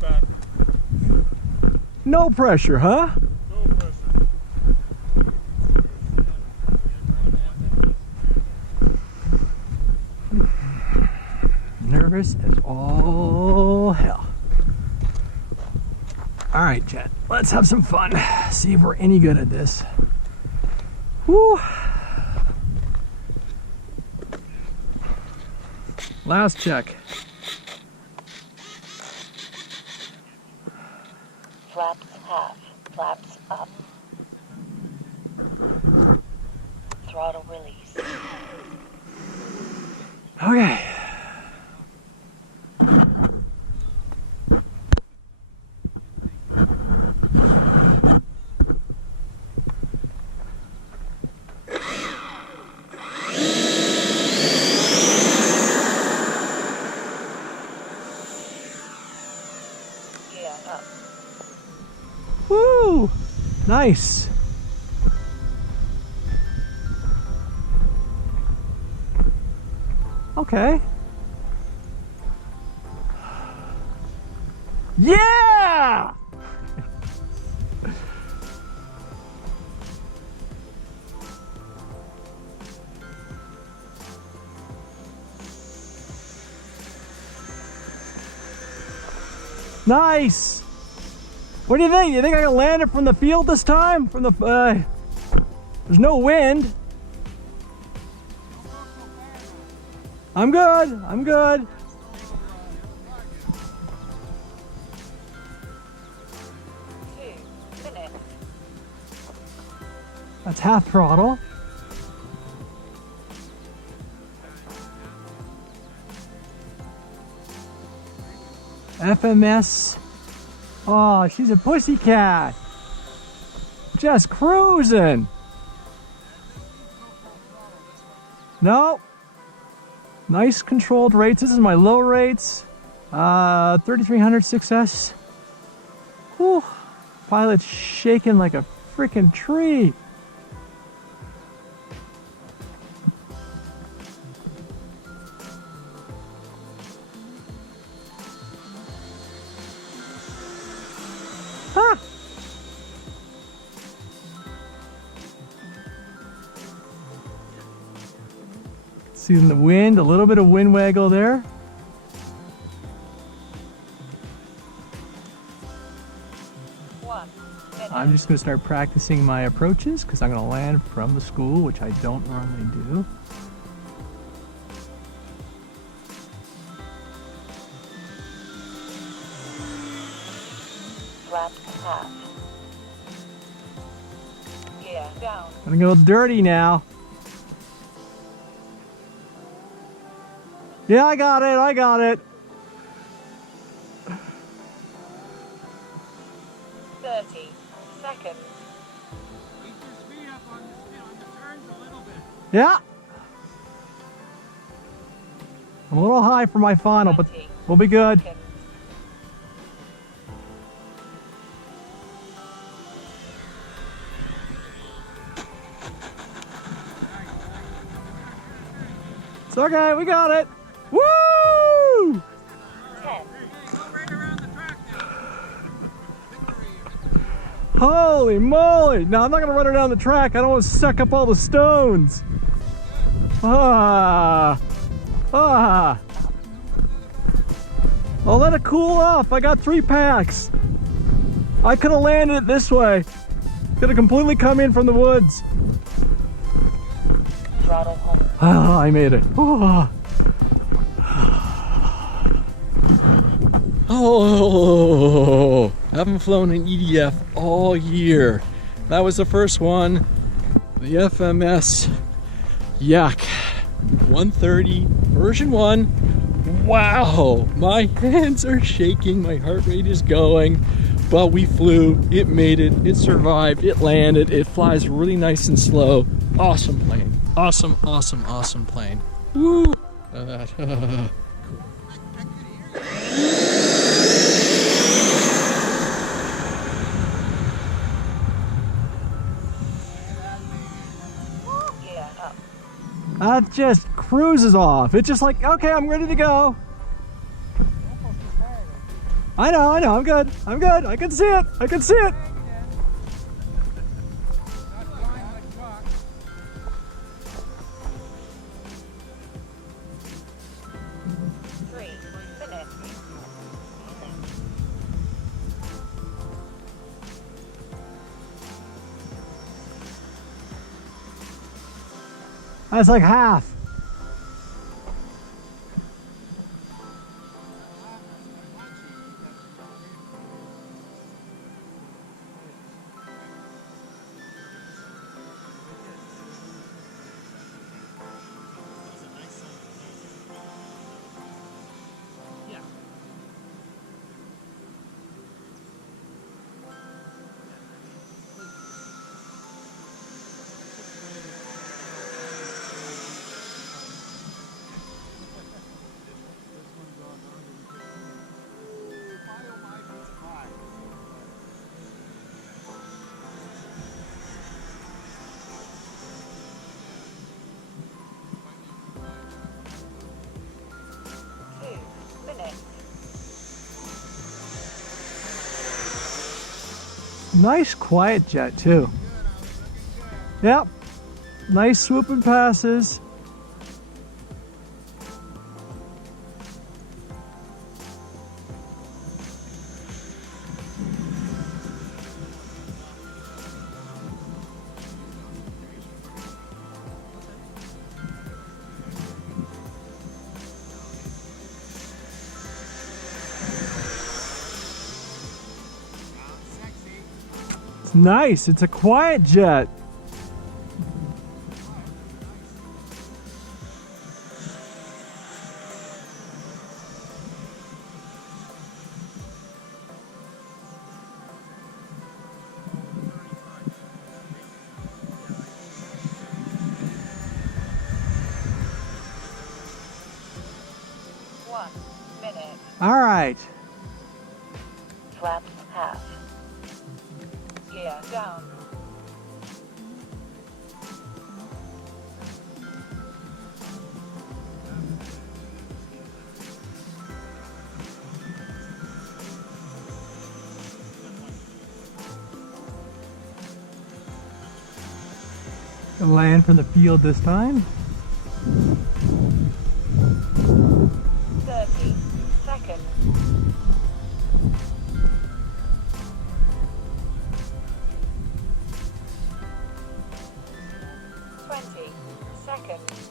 back. No pressure, huh? No pressure. Nervous as all hell. All right, Jet, let's have some fun. See if we're any good at this. Woo! Last check. Flaps half, flaps up. Throttle release. Okay. Woo! Nice. Okay. Yeah! Nice. What do you think? You think I can land it from the field this time? From the there's no wind. I'm good. I'm good. That's half throttle. FMS. Oh, she's a pussycat. Just cruising. No. Nice controlled rates. This is my low rates. 3300 6S. Whew. Pilot's shaking like a freaking tree. Ah. Seeing the wind, a little bit of wind waggle there. I'm just going to start practicing my approaches because I'm going to land from the school, which I don't normally do. Flaps half. Yeah, down. Gonna go dirty now. Yeah, I got it, I got it. 30 seconds. Keep your speed up on the turns a little bit. Yeah. I'm a little high for my final, but 20 we'll be good. seconds. It's okay, we got it. Woo! 10. Go right around the track now. Holy moly! No, I'm not gonna run her down the track. I don't want to suck up all the stones. Ah, ah. I'll let it cool off. I got 3 packs. I could have landed it this way. Could have completely come in from the woods. Throttle home. Ah, I made it. Oh. Oh, haven't flown an EDF all year. That was the first one. The FMS Yak-130 version 1. Wow, my hands are shaking, my heart rate is going, but we flew, it made it, it survived, it landed, it flies really nice and slow. Awesome plane. Awesome, awesome, awesome plane. Woo! Yeah, up. That just cruises off. It's just like, okay, I'm ready to go. I know, I'm good. I'm good. I can see it. I can see it. Not flying like chalk. Three minutes. That's like half. Nice quiet jet too. Yep. Nice swooping passes. It's nice. It's a quiet jet. All right. Flaps half. Gear down. Gonna land from the field this time. 30 seconds. 20 seconds.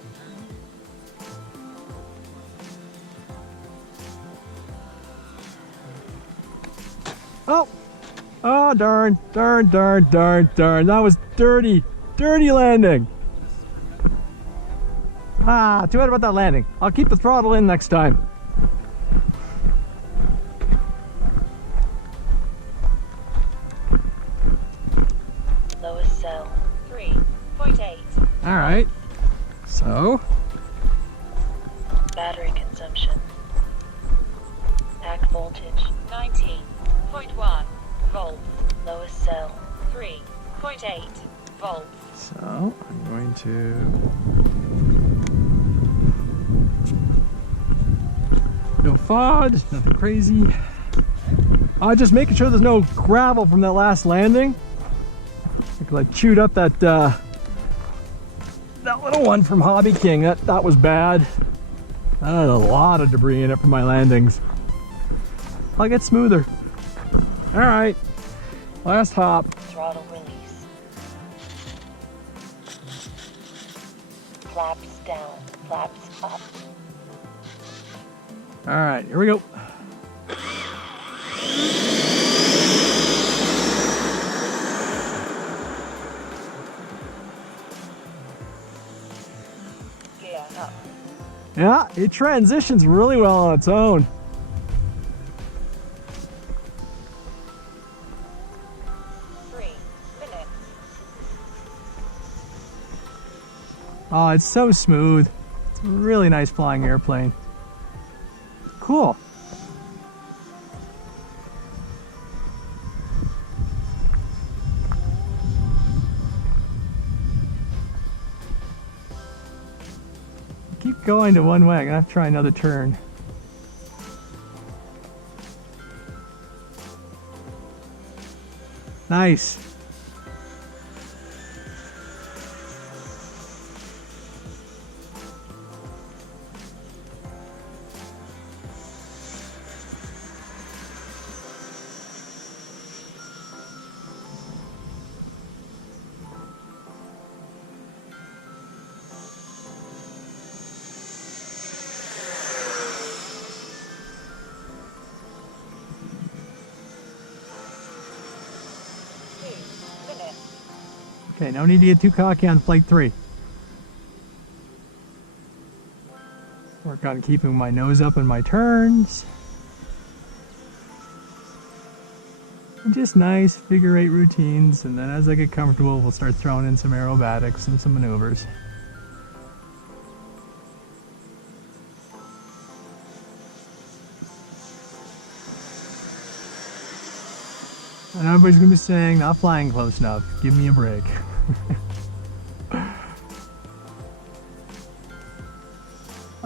Oh! Oh, darn, darn, darn, darn, darn. That was dirty, dirty landing. Ah, too bad about that landing. I'll keep the throttle in next time. Lowest cell 3.8. All right. So, Battery consumption. Pack voltage 19.1 volts. Lowest cell 3.8 volts. so I'm going to no fog, just nothing crazy. Just making sure there's no gravel from that last landing. I chewed up that that little one from Hobby King. That was bad. I had a lot of debris in it from my landings. I'll get smoother. All right, last hop. Throttle release. Flaps down. Flaps up. All right, here we go. Gear up. Yeah, it transitions really well on its own. Oh, it's so smooth. It's a really nice flying airplane. Cool. Keep going to one way. I'm gonna have to try another turn. Nice. Okay, no need to get too cocky on flight 3. Work on keeping my nose up in my turns. And just nice figure 8 routines, and then as I get comfortable, we'll start throwing in some aerobatics and some maneuvers. And everybody's gonna be saying, not flying close enough, give me a break.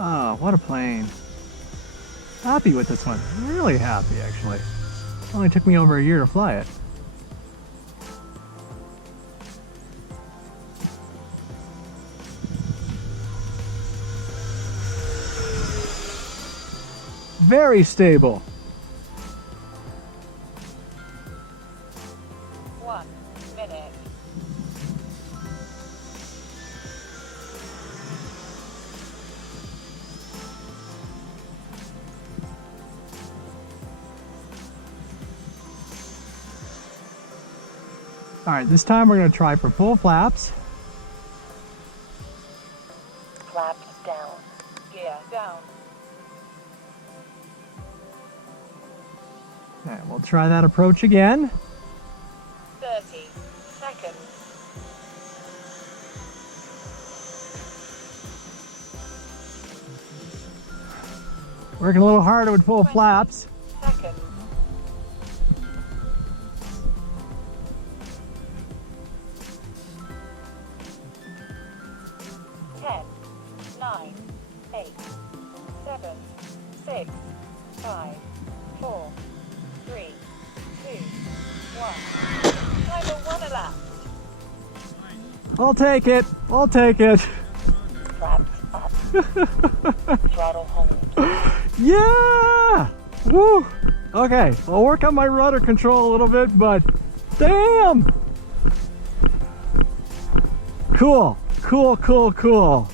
Oh, what a plane. Happy with this one, really happy actually. Only took me over a year to fly it. Very stable. 1 minute. All right, this time we're going to try for full flaps. Flaps down. Gear down. All right, we'll try that approach again. 30 seconds. Working a little harder with full flaps. Seconds. 10, 9, 8, 7, 6, 5, 4, 3, 2, 1. Timer 1 elapsed. I'll take it. I'll take it. Flaps up. Throttle hold. Yeah! Woo! Okay, I'll work on my rudder control a little bit, but damn! Cool, cool, cool, cool.